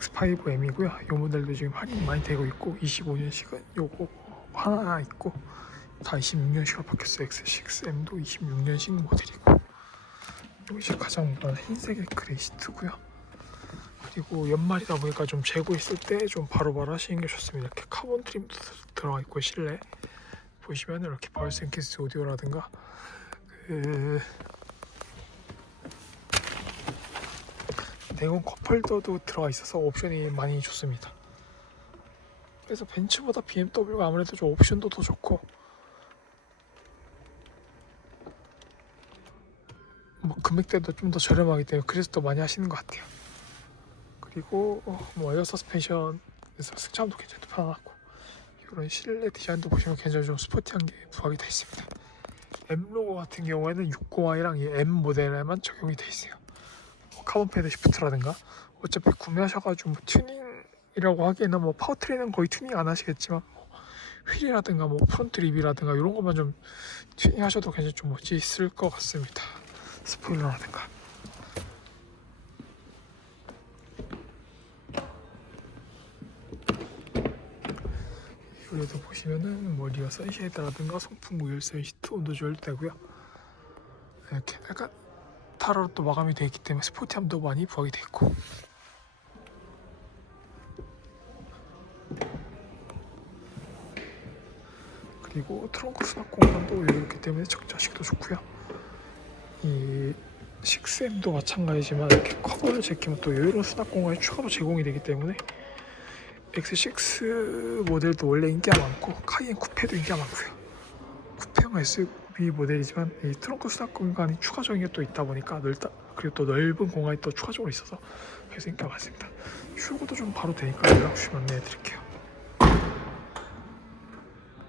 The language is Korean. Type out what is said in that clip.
X5M이고요. 이 모델도 지금 할인 많이 되고 있고 25년식은 요거 하나 있고 다 26년식으로 바뀌었어요. X6M도 26년식 모델이고 이것이 가장 무난한 흰색의 그레이시트고요. 그리고 연말이다 보니까 좀 재고 있을 때 좀 바로바로 하시는 게 좋습니다. 이렇게 카본 트림도 들어가 있고 실내 보시면 이렇게 바이스 앤키스 오디오라든가 그 네온 컵홀더도 들어가 있어서 옵션이 많이 좋습니다. 그래서 벤츠보다 BMW가 아무래도 좀 옵션도 더 좋고 뭐 금액대도 좀 더 저렴하기 때문에 그래서 더 많이 하시는 것 같아요. 그리고 어, 뭐 에어 서스펜션에서 승차감도 굉장히 편하고 이런 실내 디자인도 보시면 굉장히 좀 스포티한 게 부각이 되어 있습니다. M 로고 같은 경우에는 60i랑 이 M 모델에만 적용이 되어 있어요. 뭐 카본 패드 시프트라든가 어차피 구매하셔가지고 뭐 튜닝이라고 하기에는 뭐 파워트레인은 거의 튜닝 안 하시겠지만 뭐 휠이라든가 뭐 프론트 립이라든가 이런 것만 좀 튜닝하셔도 굉장히 좀 멋있을 것 같습니다. 스포일러라든가. 여기도 보시면은 뭐 리어 선쉐이드라든가 송풍 우열선 시트 온도 조절도 되고요. 이렇게 약간 타로로 또 마감이 되어 있기 때문에 스포티함도 많이 부각이 되어 있고 그리고 트렁크 수납 공간도 여유롭기 때문에 적자식도 좋고요. 이 6M도 마찬가지지만 이렇게 커버를 제끼면 또 여유로운 수납 공간이 추가로 제공이 되기 때문에 X6 모델도 원래 인기가 많고 카이엔 쿠페도 인기가 많고요. 쿠페형 SUV 모델이지만 이 트렁크 수납 공간이 추가적인 게 또 있다 보니까 넓다 그리고 또 넓은 공간이 또 추가적으로 있어서 그래서 인기가 많습니다. 출고도 좀 바로 되니까 연락 주시면 안내해 드릴게요.